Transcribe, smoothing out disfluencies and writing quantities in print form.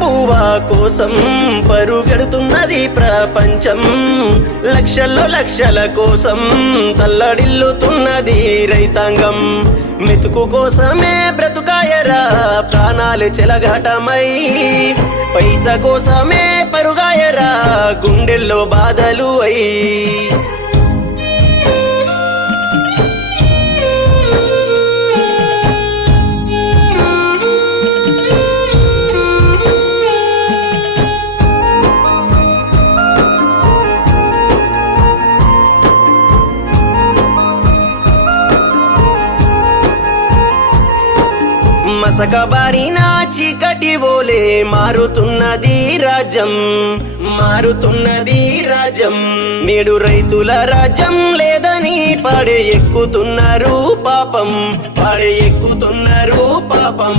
బువ్వా కోసం పరుగెడుతున్నది ప్రపంచం. లక్షల్లో లక్షల కోసం తల్లడిల్లుతున్నది రైతాంగం. మెతుకు కోసమే బ్రతుకాయరా ప్రాణాలు చెలగాటమై, పైసా కోసమే పరుగాయరా గుండెల్లో బాధలు అయి. మసకబారిన చీకటి ఓలే మారుతున్నది రాజ్యం, మారుతున్నది రాజ్యం. నేడు రైతుల రాజ్యం లేదని పాడే ఎక్కుతున్నారు పాపం, పాడే ఎక్కుతున్నారు పాపం.